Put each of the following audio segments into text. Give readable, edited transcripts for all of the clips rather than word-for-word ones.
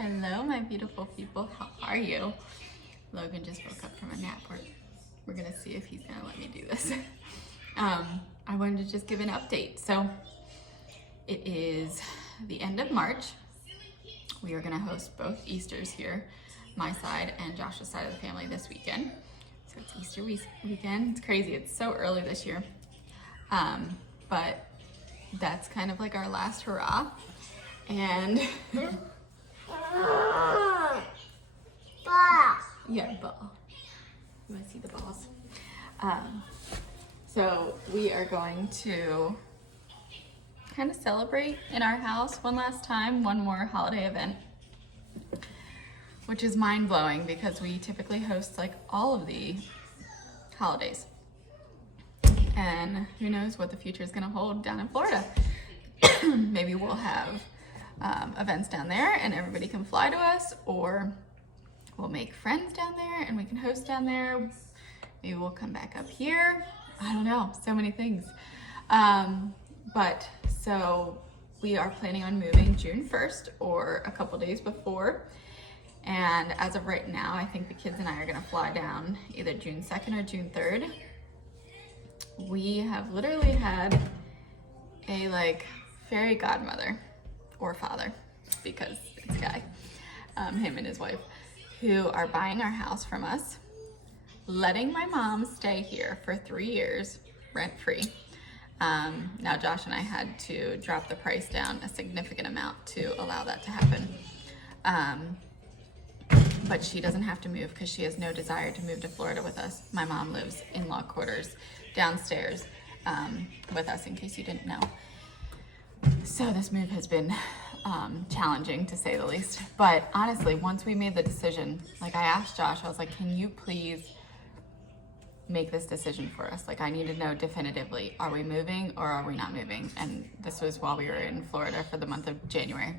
Hello, my beautiful people. How are you? Logan just woke up from a nap. We're gonna see if he's gonna let me do this. I wanted to just give an update. So it is the end of March. We are gonna host both Easters here, my side and Josh's side of the family this weekend. So it's Easter weekend. It's crazy. It's so early this year. But that's kind of like our last hurrah. And yeah, ball. You want to see the balls? So we are going to kind of celebrate in our house one last time, one more holiday event, which is mind-blowing because we typically host like all of the holidays. And who knows what the future is going to hold down in Florida. Maybe we'll have events down there and everybody can fly to us, or we'll make friends down there and we can host down there. Maybe we'll come back up here. I don't know, so many things. But so we are planning on moving June 1st or a couple days before. And as of right now, I think the kids and I are gonna fly down either June 2nd or June 3rd. We have literally had a like fairy godmother or father, because it's a guy, him and his wife, who are buying our house from us, letting my mom stay here for 3 years rent-free. Now Josh and I had to drop the price down a significant amount to allow that to happen. But she doesn't have to move because she has no desire to move to Florida with us. My mom lives in law quarters downstairs with us, in case you didn't know. So this move has been challenging, to say the least. But honestly, once we made the decision, like I asked Josh, I was like, can you please make this decision for us? Like, I need to know definitively, are we moving or are we not moving? And this was while we were in Florida for the month of January.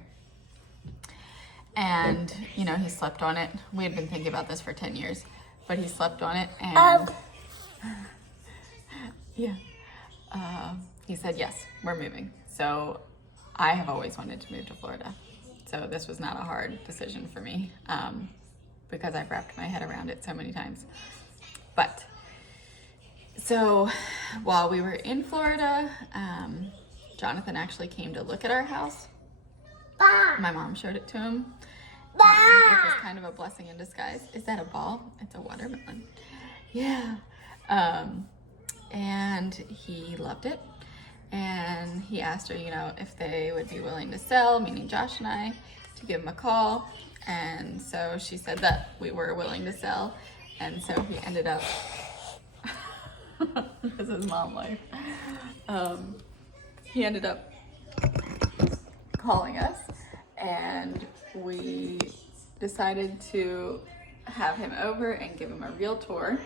And, you know, he slept on it. We had been thinking about this for 10 years, but he slept on it and yeah, he said, yes, we're moving. So I have always wanted to move to Florida. So this was not a hard decision for me because I've wrapped my head around it so many times. But so while we were in Florida, Jonathan actually came to look at our house. My mom showed it to him, which was kind of a blessing in disguise. Is that a ball? It's a watermelon. Yeah. And he loved it. And he asked her, you know, if they would be willing to sell, meaning Josh and I, to give him a call. And so she said that we were willing to sell. And so he ended up, this is mom life. He ended up calling us, and we decided to have him over and give him a real tour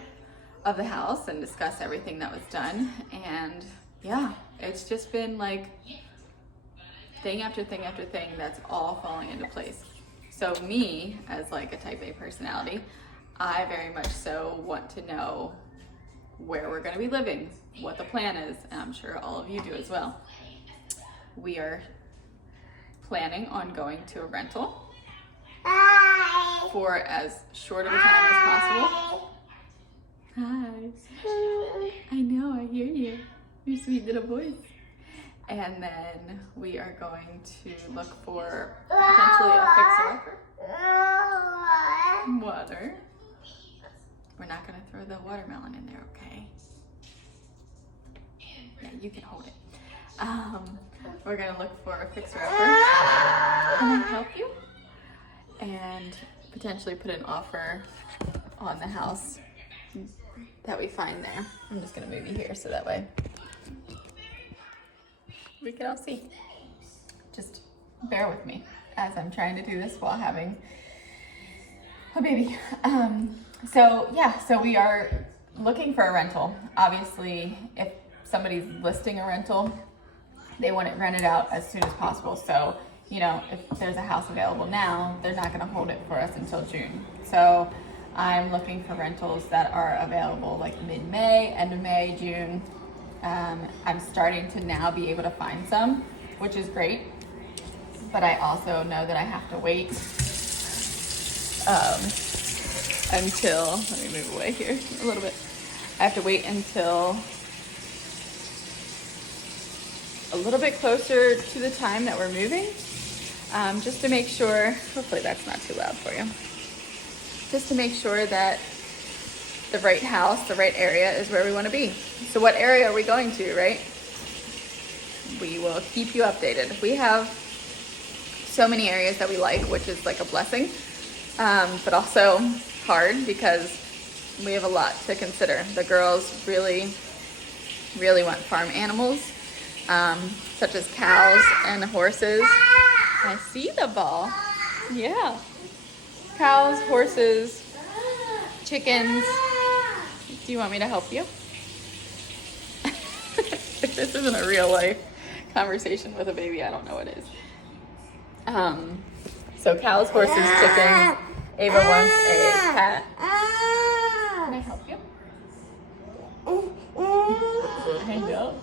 of the house and discuss everything that was done. And yeah, it's just been like thing after thing after thing that's all falling into place. So me, as like a type A personality, I very much so want to know where we're going to be living, what the plan is, and I'm sure all of you do as well. We are planning on going to a rental for as short of a time as possible. Hi. I know, I hear you. Your sweet little voice. And then we are going to look for potentially a fixer-upper. Water. We're not going to throw the watermelon in there, okay? Yeah, you can hold it. We're going to look for a fixer-upper. Can I help you? And potentially put an offer on the house that we find there. I'm just going to move you here so that way we can all see. Just bear with me as I'm trying to do this while having a baby. So we are looking for a rental. Obviously, if somebody's listing a rental, they want it rented out as soon as possible. So, you know, if there's a house available now, they're not gonna hold it for us until June. So I'm looking for rentals that are available like mid-May, end of May, June. I'm starting to now be able to find some, which is great. But I also know that I have to wait until, let me move away here a little bit. I have to wait until a little bit closer to the time that we're moving, just to make sure, hopefully that's not too loud for you, just to make sure that the right house, the right area is where we want to be. So what area are we going to, right? We will keep you updated. We have so many areas that we like, which is like a blessing, but also hard because we have a lot to consider. The girls really want farm animals, such as cows and horses. I see the ball. Yeah. Cows, horses, chickens. Do you want me to help you? If this isn't a real life conversation with a baby, I don't know what is. So cows, horses, chickens. Ava wants a cat. Can I help you? I know.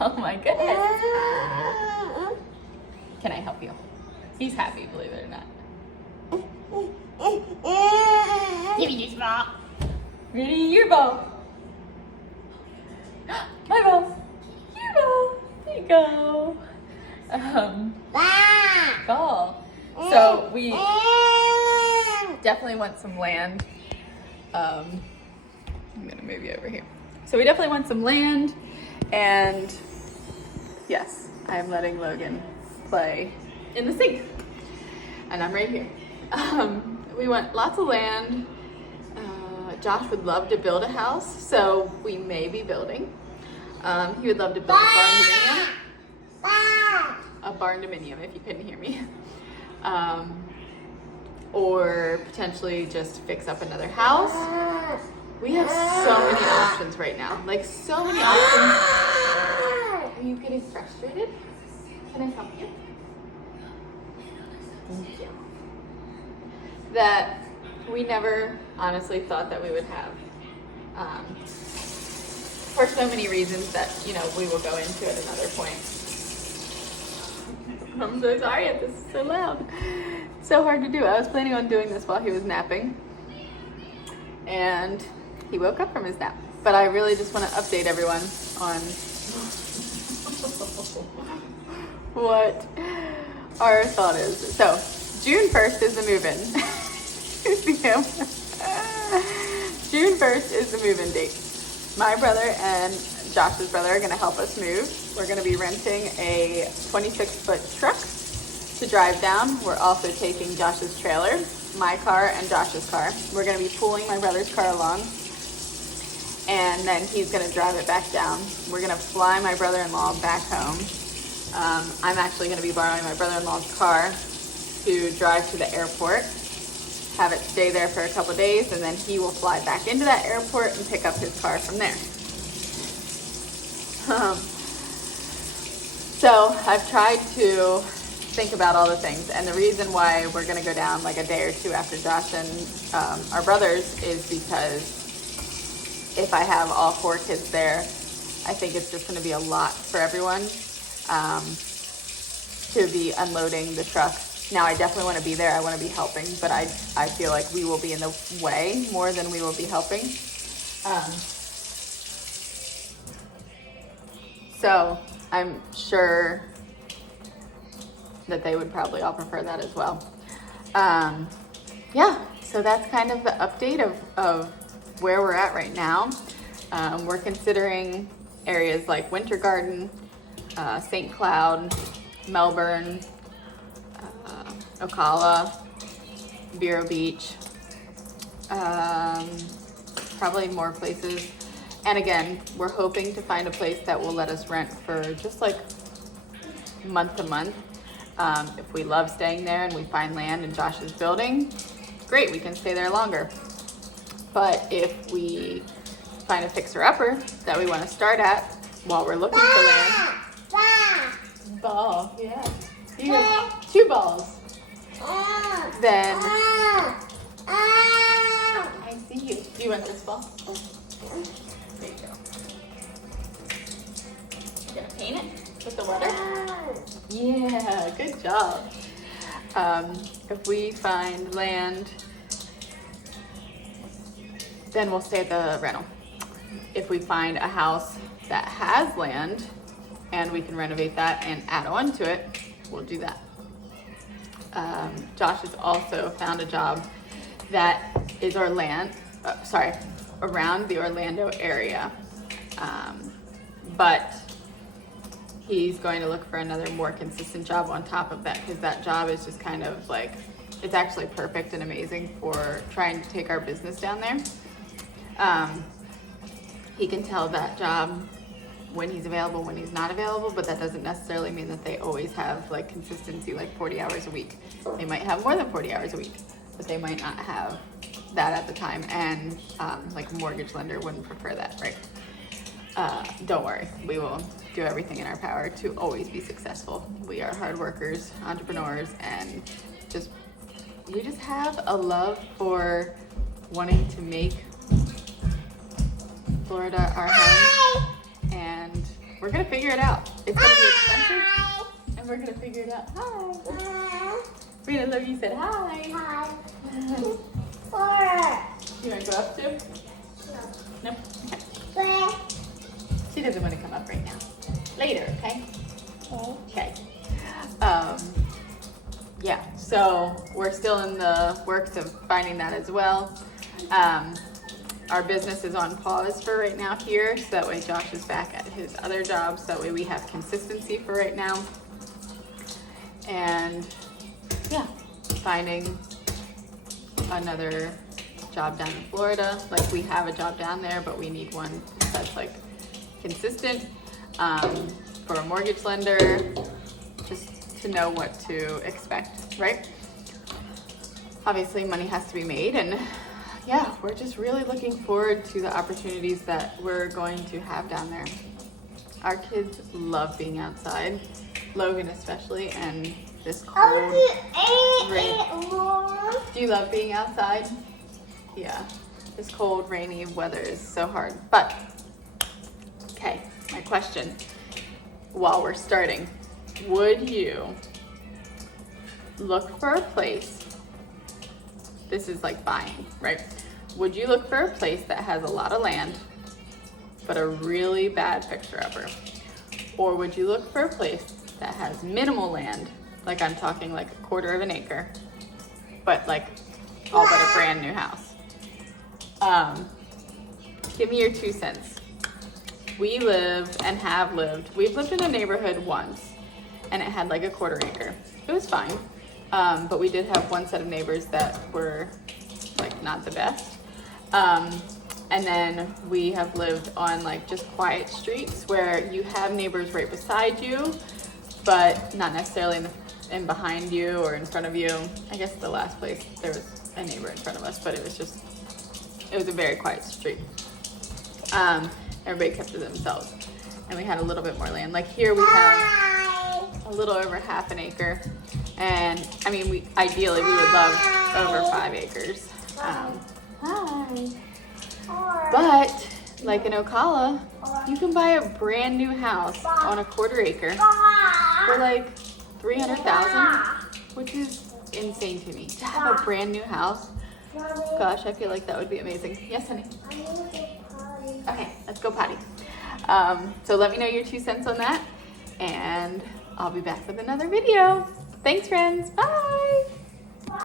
Oh my goodness. Can I help you? He's happy, believe it or not. Give me your ball. Ready, your ball. My ball. Your ball. There you go. Ball. So we definitely want some land. I'm gonna move you over here. So we definitely want some land, and yes, I'm letting Logan play in the sink, and I'm right here. We want lots of land. Josh would love to build a house, so we may be building. He would love to build a barndominium, if you couldn't hear me. Or potentially just fix up another house. We have so many options right now, like so many options. Are you getting frustrated? Can I help you? Thank you. That we never honestly thought that we would have. For so many reasons that, you know, we will go into at another point. I'm so sorry, this is so loud. It's so hard to do. I was planning on doing this while he was napping, and he woke up from his nap. But I really just want to update everyone on what our thought is. So, June 1st is the move-in. June 1st is the move-in date. My brother and Josh's brother are going to help us move. We're going to be renting a 26-foot truck to drive down. We're also taking Josh's trailer, my car, and Josh's car. We're going to be pulling my brother's car along, and then he's going to drive it back down. We're going to fly my brother-in-law back home. I'm actually going to be borrowing my brother-in-law's car to drive to the airport, have it stay there for a couple days, and then he will fly back into that airport and pick up his car from there. So I've tried to think about all the things, and the reason why we're going to go down like a day or two after Josh and our brothers is because if I have all 4 kids there, I think it's just going to be a lot for everyone to be unloading the truck. Now, I definitely want to be there. I want to be helping, but I feel like we will be in the way more than we will be helping. So I'm sure that they would probably all prefer that as well. Yeah, so that's kind of the update of where we're at right now. We're considering areas like Winter Garden, St. Cloud, Melbourne, Ocala, Vero Beach, probably more places. And again, we're hoping to find a place that will let us rent for just like month to month. If we love staying there and we find land in Josh's building, great, we can stay there longer. But if we find a fixer-upper that we want to start at while we're looking for land, ball, yeah, you have 2 balls. Then I see you. Do you want this ball? There you go. You gonna paint it with the letter? Yeah, good job. If we find land, then we'll stay at the rental. If we find a house that has land and we can renovate that and add on to it, we'll do that. Josh has also found a job that is around the Orlando area. But he's going to look for another more consistent job on top of that, because that job is just kind of like, it's actually perfect and amazing for trying to take our business down there. He can tell that job when he's available, when he's not available, but that doesn't necessarily mean that they always have like consistency, like 40 hours a week. They might have more than 40 hours a week, but they might not have that at the time. And like a mortgage lender wouldn't prefer that, right? Don't worry, we will do everything in our power to always be successful. We are hard workers, entrepreneurs, and we just have a love for wanting to make Florida our home, and we're gonna figure it out. It's gonna be expensive, and we're gonna figure it out. Hi. Rita, love you said hi. Hi. You wanna go up too? No. Okay. She doesn't want to come up right now. Later, okay? Okay. Yeah, so we're still in the works of finding that as well. Our business is on pause for right now here, so that way Josh is back at his other job, so that way we have consistency for right now. And yeah, finding another job down in Florida. Like, we have a job down there, but we need one that's like consistent, for a mortgage lender, just to know what to expect, right? Obviously money has to be made, and yeah, we're just really looking forward to the opportunities that we're going to have down there. Our kids love being outside, Logan especially, and this cold rain. Do you love being outside? Yeah, this cold, rainy weather is so hard. But okay, my question while we're starting, would you look for a place, this is like buying, right? Would you look for a place that has a lot of land, but a really bad fixer-upper? Or would you look for a place that has minimal land, like I'm talking like 1/4 of an acre, but like all but a brand new house? Give me your 2 cents. We've lived in a neighborhood once, and it had like a 1/4 acre. It was fine, but we did have one set of neighbors that were like not the best. And then we have lived on like just quiet streets where you have neighbors right beside you, but not necessarily in behind you or in front of you. I guess the last place there was a neighbor in front of us, but it was a very quiet street. Everybody kept to themselves, and we had a little bit more land. Like here we have a little over 1/2 acre, and I mean, ideally we would love over 5 acres. But like in Ocala, you can buy a brand new house on a 1/4 acre for like $300,000, which is insane to me. To have a brand new house, gosh, I feel like that would be amazing. Yes, honey. Okay, let's go potty. So let me know your 2 cents on that, and I'll be back with another video. Thanks, friends. Bye.